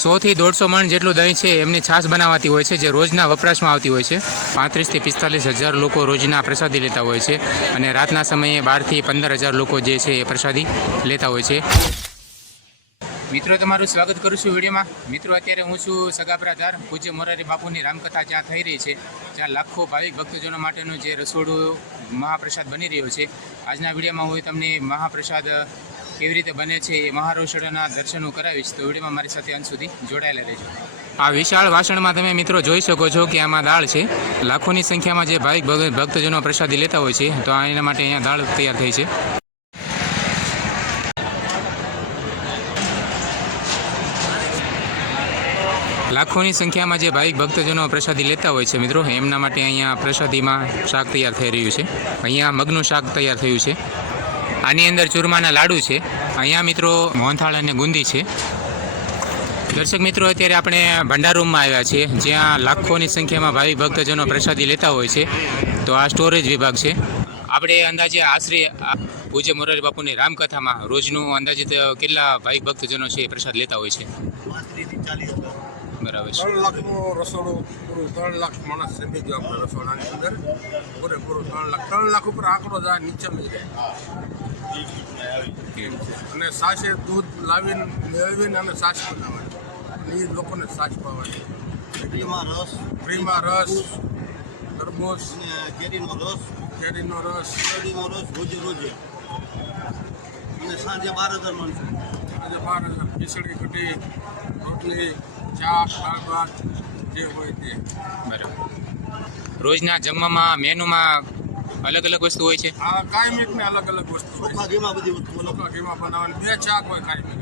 100 થી 150 મણ જેટલું દહીં છે એમની છાશ બનાવાતી હોય છે, જે રોજના વપરાશમાં આવતી હોય છે. 35 થી 45 હજાર લોકો રોજના પ્રસાદી લેતા હોય છે અને રાતના સમયે 12 થી 15 હજાર લોકો જે છે એ પ્રસાદી લેતા હોય છે. મિત્રો, તમારું સ્વાગત કરું છું વિડીયોમાં. મિત્રો, અત્યારે હું છું સગાપરા ધાર. પૂજ્ય મોરારી બાપુની રામકથા જ્યાં થઈ રહી છે, જ્યાં લાખો ભાવિક ભક્તજનો માટેનું જે રસોડું મહાપ્રસાદ બની રહ્યો છે. આજના વિડીયોમાં હું તમને મહાપ્રસાદ કેવી રીતે બને છે એ મહારસોડાના દર્શનો કરાવીશ. તો વિડીયોમાં મારી સાથે અંત સુધી જોડાયેલા રહેજો. આ વિશાળ વાસણમાં તમે મિત્રો જોઈ શકો છો કે આમાં દાળ છે. લાખોની સંખ્યામાં જે ભાવિક ભક્તજનો પ્રસાદી લેતા હોય છે, તો એના માટે અહીંયા દાળ તૈયાર થઈ છે. લાખોની સંખ્યામાં જે ભાવિક ભક્તજનો પ્રસાદી લેતા હોય છે મિત્રો, એમના માટે અહીંયા પ્રસાદીમાં શાક તૈયાર થઈ રહ્યું છે. અહીંયા મગનું શાક તૈયાર થયું છે. આની અંદર ચૂરમાના લાડુ છે. અહીંયા મિત્રો મોહનથાળ અને ગુંદી છે. દર્શક મિત્રો, અત્યારે આપણે ભંડાર રૂમમાં આવ્યા છીએ, જ્યાં લાખોની સંખ્યામાં ભાવિક ભક્તજનો પ્રસાદી લેતા હોય છે. તો આ સ્ટોરેજ વિભાગ છે. આપણે અંદાજે આશરે પૂજ્ય મોરારી બાપુની રામકથામાં રોજનું અંદાજિત કેટલા ભાવિક ભક્તજનો છે એ પ્રસાદ લેતા હોય છે? બરાબર છે. 3 લાખનું રસોડું પૂરું, 3 લાખ માણસ સમજી ગયો આપણે રસોડાની અંદર પૂરેપૂરું 3 લાખ ઉપર આંકડો જાય, નીચે અને સાસે દૂધ લાવીને મેળવીને અને સાસ બનાવવાની, એ લોકોને સાસ પાવાની. ફ્રીમાં રસ, તરબૂચ, કેરીનો રસ રોજે અને સાંજે 12,000 માણસો. સાંજે 12,000 ખીચડી, કઢી, રોટલી, ચા, દાળ ભાત જે હોય તે. બરાબર. રોજના જમવામાં મેનુમાં અલગ અલગ વસ્તુ હોય છે. હા, કાયમિક ને અલગ અલગ વસ્તુ હોય. ચોખા ઘીમાં બધી વસ્તુ, ચોખા ઘીમાં બનાવવાની 2 શાક હોય, કાયમિક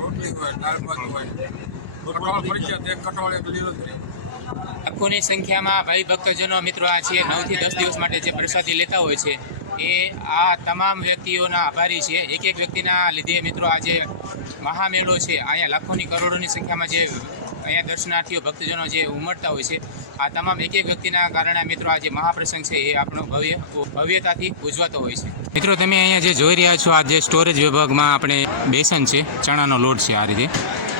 રોટલી હોય, દાળ ભાત હોય, કઠોળ ફરજિયાત, એક કઠોળ, એક લીલોતરી. લાખોની સંખ્યામાં ભાઈ ભક્તજનો મિત્રો આ છે 9 થી 10 દિવસ માટે જે પ્રસાદી લેતા હોય છે, એ આ તમામ વ્યક્તિઓના આભારી છે. એક એક વ્યક્તિના લીધે મિત્રો આ જે મહામેળો છે, અહીંયા લાખોની કરોડોની સંખ્યામાં જે અહીંયા દર્શનાર્થીઓ ભક્તજનો જે ઉમટતા હોય છે, આ તમામ એક એક વ્યક્તિના કારણે મિત્રો આ જે મહાપ્રસંગ છે એ આપણો ભવ્યતાથી ઉજવાતો હોય છે. મિત્રો, તમે અહીંયા જે જોઈ રહ્યા છો, આ જે સ્ટોરેજ વિભાગમાં આપણે બેસન છે, ચણાનો લોટ છે, આ રીતે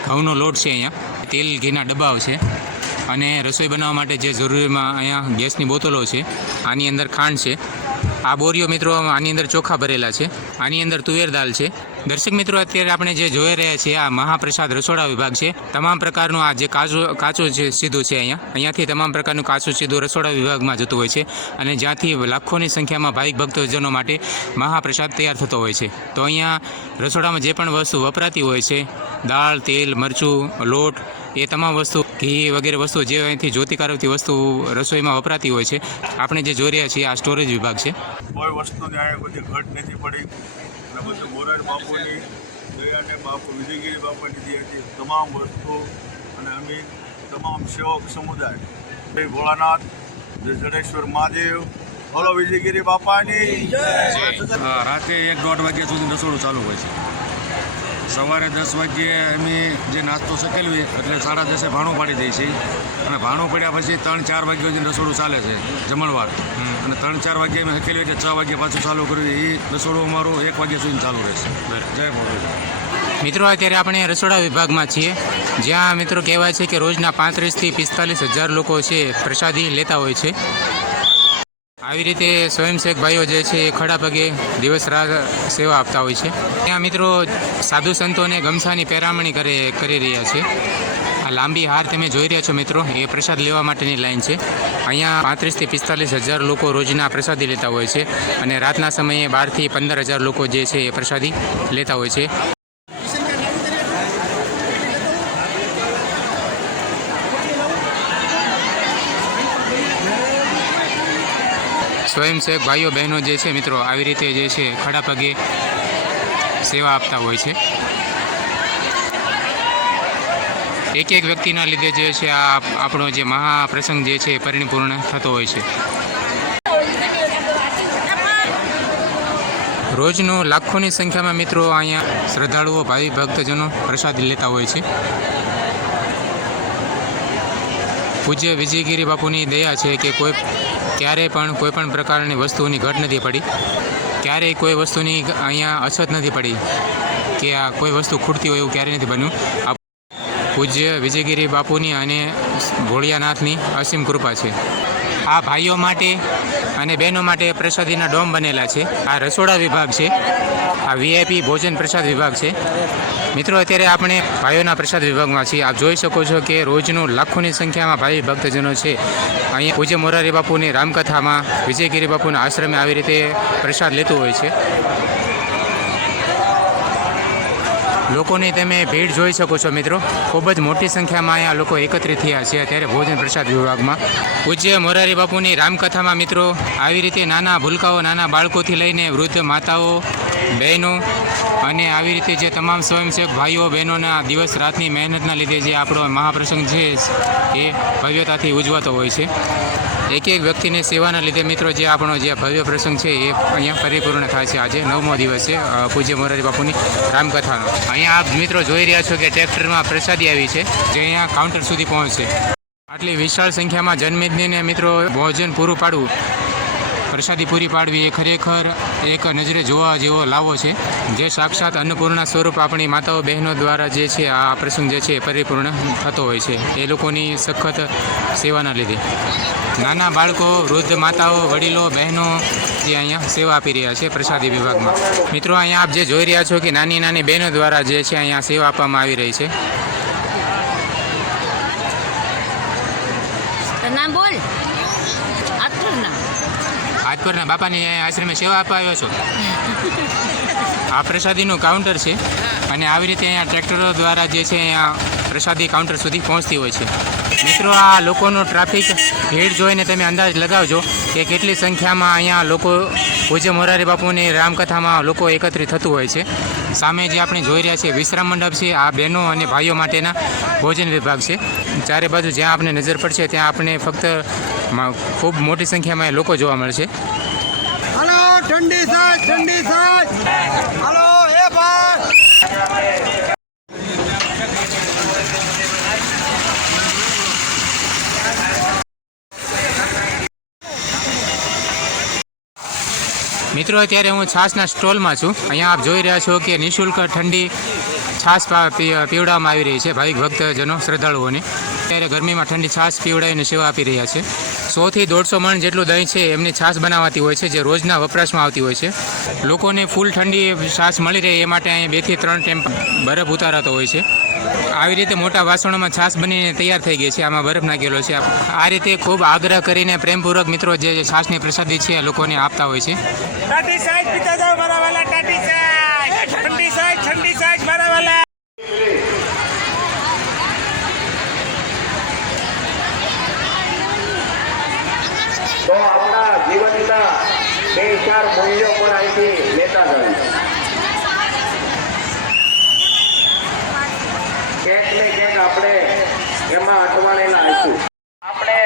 ઘઉંનો લોટ છે, અહીંયા તેલ ઘીના ડબ્બાઓ છે અને રસોઈ બનાવવા માટે જે જરૂરીમાં અહીંયા ગેસની બોટલો છે. આની અંદર ખાંડ છે. આ બોરીઓ મિત્રો આની અંદર ચોખા ભરેલા છે. આની અંદર તુવેર દાળ છે. દર્શક મિત્રો, અત્યારે આપણે જે જોઈ રહ્યા છીએ આ મહાપ્રસાદ રસોડા વિભાગ છે. તમામ પ્રકારનું આ જે કાચું છે સીધું છે, અહીંયાથી તમામ પ્રકારનું કાચું સીધું રસોડા વિભાગમાં જતું હોય છે અને જ્યાંથી લાખોની સંખ્યામાં ભાવિક ભક્તજનો માટે મહાપ્રસાદ તૈયાર થતો હોય છે. તો અહીંયા રસોડામાં જે પણ વસ્તુ વપરાતી હોય છે, દાળ, તેલ, મરચું, લોટ, એ તમામ વસ્તુ, ઘી વગેરે વસ્તુ જે અહીંથી જ્યોતિકારકથી વસ્તુ રસોઈમાં વપરાતી હોય છે. આપણે જે જોઈ રહ્યા છીએ આ સ્ટોરેજ વિભાગ છે. કોઈ વસ્તુની અહીંયા બધી ઘટ નથી પડી અને બધું મોરારી બાપુની દયાને, બાપુ વિજયગીરી બાપાની દયાથી તમામ વસ્તુ અને અમે તમામ સેવક સમુદાય, જય ભોળાનાથ, જય જડેશ્વર મહાદેવ, બોલો વિજયગીરી બાપાની. રાતે 1-1.5 વાગ્યા સુધી રસોડું ચાલુ હોય છે. સવારે 10 વાગ્યે અમે જે નાસ્તો શકેલવી એટલે 10:30 ભાણું પાડી દઈએ છીએ અને ભાણું પડ્યા પછી 3-4 વાગ્યા સુધી રસોડું ચાલે છે, જમણવાર. અને 3-4 વાગ્યે અમે શકેલવી એટલે 6 વાગ્યે પાછું ચાલુ કર્યું. એ રસોડું અમારું 1 વાગ્યા સુધી ચાલુ રહેશે. જય ભોળાનાથ. મિત્રો, અત્યારે આપણે રસોડા વિભાગમાં છીએ, જ્યાં મિત્રો કહેવાય છે કે રોજના 35 થી 45 હજાર લોકો છે પ્રસાદી લેતા હોય છે. આવી રીતે સ્વયંસેવક ભાઈઓ જે છે એ ખડા પગે દિવસ રાત સેવા આપતા હોય છે. ત્યાં મિત્રો સાધુ સંતોને ગમછાની પહેરામણી કરી રહ્યા છે. આ લાંબી હાર તમે જોઈ રહ્યા છો મિત્રો, એ પ્રસાદ લેવા માટેની લાઈન છે. અહીંયા 35 થી 45 હજાર લોકો રોજના પ્રસાદી લેતા હોય છે અને રાતના સમયે 12 થી 15 હજાર લોકો જે છે એ પ્રસાદી લેતા હોય છે. સ્વયંસેવક ભાઈઓ બહેનો જે છે મિત્રો આવી રીતે જે છે ખડા પગે સેવા આપતા હોય છે. એક એક વ્યક્તિના લીધે જે છે આ આપણો જે મહાપ્રસંગ જે છે પરિપૂર્ણ થતો હોય છે. રોજનું લાખોની સંખ્યામાં મિત્રો અહીંયા શ્રદ્ધાળુઓ, ભાવિ ભક્તજનો પ્રસાદ લેતા હોય છે. પૂજ્ય વિજયગીરી બાપુની દયા છે કે ક્યારેય પણ કોઈ પણ પ્રકારની વસ્તુની ઘટ નથી પડી, ક્યારેય કોઈ વસ્તુની અહીંયા અછત નથી પડી કે આ કોઈ વસ્તુ ખૂટતી હોય એવું ક્યારેય નથી બન્યું. પૂજ્ય વિજયગીરી બાપુની અને ભોળિયાનાથની અસીમ કૃપા છે. આ ભાઈઓ માટે અને બહેનો માટે પ્રસાદીના ડોમ બનેલા છે. આ રસોડા વિભાગ છે. આ વીઆઈપી ભોજન પ્રસાદ વિભાગ છે. મિત્રો, અત્યારે આપણે ભાઈઓના પ્રસાદ વિભાગમાં છીએ. આપ જોઈ શકો છો કે રોજનું લાખોની સંખ્યામાં ભાઈ ભક્તજનો છે અહીંયા પૂજ્ય મોરારી બાપુની રામકથામાં વિજયગીરી બાપુના આશ્રમે આવી રીતે પ્રસાદ લેતું હોય છે. લોકોની તમે ભીડ જોઈ શકો છો મિત્રો. ખૂબ જ મોટી સંખ્યામાં અહીંયા લોકો એકત્રિત થયા છે અત્યારે ભોજન પ્રસાદ વિભાગમાં. પૂજ્ય મોરારી બાપુની રામકથામાં મિત્રો આવી રીતે નાના ભૂલકાઓ, નાના બાળકોથી લઈને વૃદ્ધ માતાઓ, બહેનો અને આવી રીતે જે તમામ સ્વયંસેવક ભાઈઓ બહેનોના દિવસ રાતની મહેનતના લીધે જે આપણો મહાપ્રસંગ છે એ ભવ્યતાથી ઉજવાતો હોય છે. એક એક વ્યક્તિની સેવાના લીધે મિત્રો જે આપણો જે ભવ્ય પ્રસંગ છે એ અહીંયા પરિપૂર્ણ થાય છે. આજે 9મો દિવસ છે પૂજ્ય મોરારી બાપુની રામકથાનો. અહીંયા આપ મિત્રો જોઈ રહ્યા છો કે ટ્રેક્ટરમાં પ્રસાદી આવી છે જે અહીંયા કાઉન્ટર સુધી પહોંચશે. આટલી વિશાળ સંખ્યામાં જનમેદનીને મિત્રો ભોજન પૂરું પાડવું, પ્રસાદી પૂરી પાડવી એ ખરેખર એક નજરે જોવા જેવો લાવો છે. જે સાક્ષાત અન્નપૂર્ણા સ્વરૂપ આપણી માતાઓ બહેનો દ્વારા જે છે આ પ્રસંગ જે છે પરિપૂર્ણ થતો હોય છે એ લોકોની સખત સેવાના લીધે. નાના બાળકો, વૃદ્ધ માતાઓ, વડીલો, બહેનો જે અહીંયા સેવા આપી રહ્યા છે પ્રસાદી વિભાગમાં. મિત્રો, અહીંયા આપ જે જોઈ રહ્યા છો કે નાની નાની બહેનો દ્વારા જે છે અહીંયા સેવા આપવામાં આવી રહી છે. નામ બોલ. આત્મના આજપરના બાપાની આશ્રમે સેવા આપવા આવ્યો છો. આ પ્રસાદીનું કાઉન્ટર છે અને આવી રીતે અહીંયા ટ્રેક્ટરો દ્વારા જે છે અહીંયા પ્રસાદી કાઉન્ટર સુધી પહોંચતી હોય છે. મિત્રો, આ લોકોનો ટ્રાફિક ભીડ જોઈને તમે અંદાજ લગાવજો કે કેટલી સંખ્યામાં અહીંયા લોકો પૂજ્ય મોરારી બાપુની રામકથામાં લોકો એકત્રિત થતું હોય છે. સામે જે આપણે જોઈ રહ્યા છીએ વિશ્રામ મંડપ છે. આ બહેનો અને ભાઈઓ માટેના ભોજન વિભાગ છે. ચારે બાજુ જ્યાં આપણે નજર પડશે ત્યાં આપણે ફક્ત ખૂબ મોટી સંખ્યામાં લોકો જોવા મળશે. હલો ઠંડી સાજ હલો એ ભાઈ. મિત્રો, અત્યારે હું છાશના સ્ટોલમાં છું. અહીંયા આપ જોઈ રહ્યા છો કે નિઃશુલ્ક ઠંડી છાશ પીવડાવવામાં આવી રહી છે ભાવિક ભક્તજનો, શ્રદ્ધાળુઓને. અત્યારે ગરમીમાં ઠંડી છાશ પીવડાવીને સેવા આપી રહ્યા છે. 100 થી 150 મણ જેટલું દહીં છે એમની છાશ બનાવાતી હોય છે જે રોજના વપરાશમાં આવતી હોય છે. લોકોને ફૂલ ઠંડી છાશ મળી રહે એ માટે અહીંયા 2 થી 3 ટેમ્પ બરફ ઉતારાતો હોય છે. આવી રીતે મોટા વાસણોમાં છાશ બનીને તૈયાર થઈ ગઈ છે. આમાં બરફ નાખેલો છે. આ રીતે ખૂબ આગ્રહ કરીને પ્રેમપૂર્વક મિત્રો જે છાશની પ્રસાદી છે લોકોને આપતા હોય છે. ટાટી સાજ પીતા જાઓ મારા વાલા. ટાટી સાજ ઠંડી સાજ મારા વાલા. તો આપણા જીવનના 2-4 મૂલ્યો પણ અહીંથી લેતા જાય. ક્યાંક ને ક્યાંક આપણે એમાં અટવાણેલા આવીશું. આપણે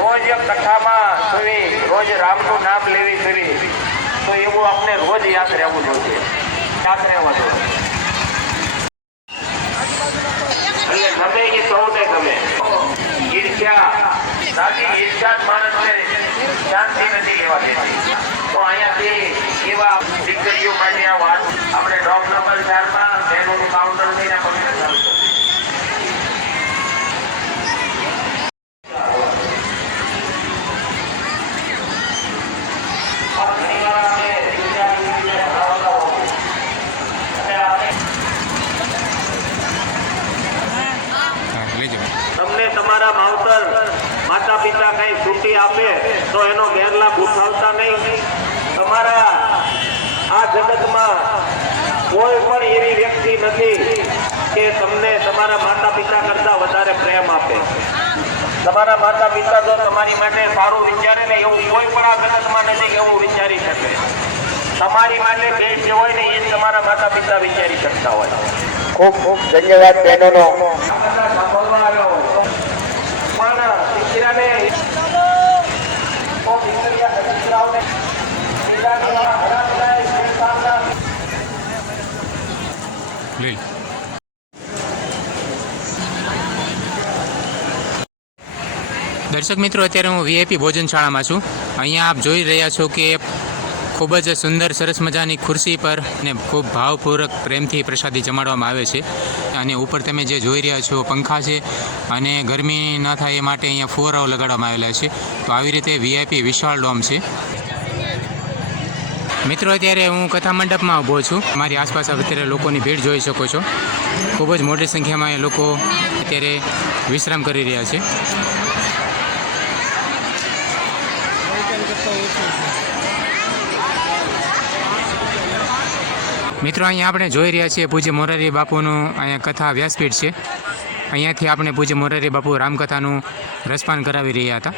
રોજ કથામાં સુવી, રોજ રામનું નામ લેવી સુવી, તો એવું આપણે રોજ યાદ રહેવું જોઈએ. યાદ રહેવા જોઈએ. એટલે ગમે એ સૌને ગમે. ઈર્ષ્યા, સાચી ઈર્ષ્યા જ માણસને શાંતિ નથી લેવા દેતી. તો અહીંયાથી એવા દીકરીઓ માટે આ વાત આપણે ડોક નંબર 4 માં બહેનોનું કાઉન્ટર થઈને પગને ચાલુ કરીએ. તમને તમારા માવતર માતા પિતા કઈ છૂટી આપે તો એનો ગેરલાભ ઉઠાવતા નહીં. તમારા આ જગતમાં કોઈ પણ એવી વ્યક્તિ નથી કે તમને તમારા માતા પિતા કરતા વધારે પ્રેમ આપે. તમારા માતા પિતા જો તમારી માટે સારું વિચારે ને એવું કોઈ પણ આ જગતમાં નથી એવું વિચારી શકે. તમારી માટે ભેટ જે હોય ને એ જ તમારા માતા પિતા વિચારી શકતા હોય. ખૂબ ખૂબ ધન્યવાદ બહેનોનો. પણ દીકરાને લીલ દર્શક મિત્રો, અત્યારે હું વીઆઈપી ભોજનશાળામાં છું. અહીંયા આપ જોઈ રહ્યા છો કે ખૂબ જ સુંદર સરસ મજાની ખુરશી પર ને ખૂબ ભાવપૂર્વક પ્રેમથી પ્રસાદી જમાડવામાં આવે છે. અને ઉપર તમે જે જોઈ રહ્યા છો પંખા છે અને ગરમી ન થાય એ માટે અહીંયા ફુવારાઓ લગાડવામાં આવેલા છે. તો આવી રીતે VIP વિશાળ ડોમ છે. મિત્રો અત્યારે હું કથા મંડપમાં ઊભો છું. મારી આસપાસ અત્યારે લોકોની ભીડ જોઈ શકો છો. ખૂબ જ મોટી સંખ્યામાં એ લોકો અત્યારે વિશ્રામ કરી રહ્યા છે. મિત્રો અહીંયા આપણે જોઈ રહ્યા છીએ પૂજ્ય મોરારી બાપુનું અહીંયા કથા વ્યાસપીઠ છે. અહીંયાથી આપણે પૂજ્ય મોરારી બાપુ રામકથાનું રસપાન કરાવી રહ્યા હતા.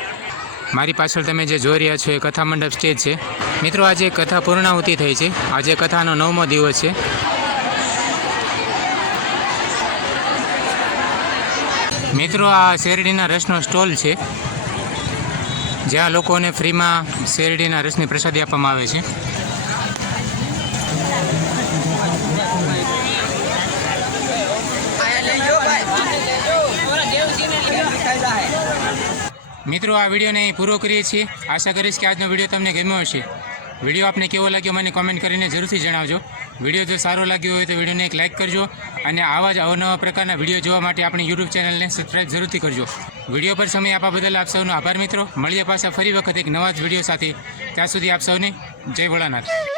મારી પાછળ તમે જે જોઈ રહ્યા છો એ કથા મંડપ સ્ટેજ છે. મિત્રો આજે કથા પૂર્ણાહુતિ થઈ છે. આજે કથાનો 9મો દિવસ છે. મિત્રો આ શેરડીના રસનો સ્ટોલ છે, જ્યાં લોકોને ફ્રીમાં શેરડીના રસની પ્રસાદી આપવામાં આવે છે. મિત્રો આ વિડીયોને અહીં પૂરો કરીએ છીએ. આશા કરીશ કે આજનો વિડીયો તમને ગમ્યો હશે. વિડીયો આપને કેવો લાગ્યો મને કોમેન્ટ કરીને જરૂરથી જણાવજો. વિડીયો જો સારો લાગ્યો હોય તો વિડીયોને એક લાઇક કરજો અને આવા જ અવનવા પ્રકારના વિડીયો જોવા માટે આપણી યુટ્યુબ ચેનલને સબસ્ક્રાઈબ જરૂરથી કરજો. વિડીયો પર સમય આપવા બદલ આપ સૌનો આભાર મિત્રો. મળીએ પાછા ફરી વખત એક નવા જ વિડીયો સાથે. ત્યાં સુધી આપ સૌને જય ભોળાનાથ.